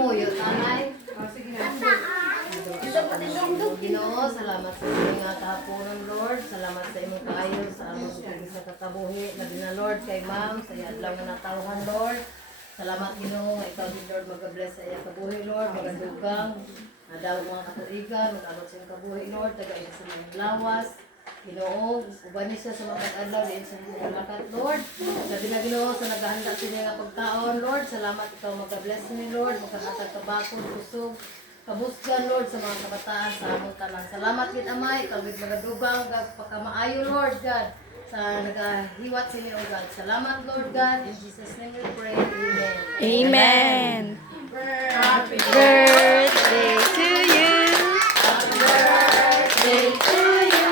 Pamuyo, tanay. Ginoo, salamat sa inyo nga kahaponon, Lord. Salamat sa inyong kaayo sa among sa kakabuhi. Labi na, Lord, kay ma'am, sa adlaw nga natawhan, Lord. Salamat, Ginoo, nga ikaw din, Lord, mag-bless sa iyang kabuhi, Lord. Magadugang, nadawag mga katuigan, mag-abot sa iyong kabuhi, Lord. Tagay sa mga lawas. Ginoo, uban siya sa mga adlaw din sa mga lakat, Lord. Labi na, Ginoo, sa naghahanda sa niya nga pagkaon, Lord. Salamat ikaw mag-bless ni Lord. Magkakatag kabakon, kusog. Kabusgan, Lord, sa mga kabataan sa among tanan. Salamat gid Amay, kawit magadugang pagkamaayo, Lord God, sa nagahiwat sa inyo, God. Salamat, Lord God. In Jesus' name we pray. Amen. Amen. Happy birthday to you. Happy birthday to you.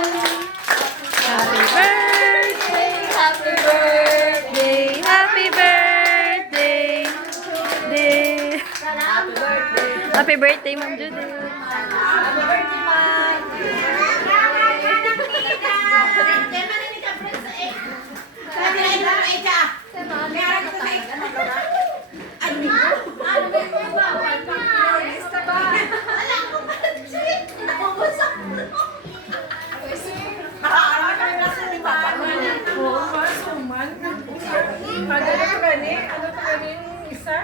Happy birthday. Happy birthday. Happy birthday. Happy birthday. Happy birthday, Ma'am Judy. Happy birthday, Ma'am. Ano pa gani yung isa?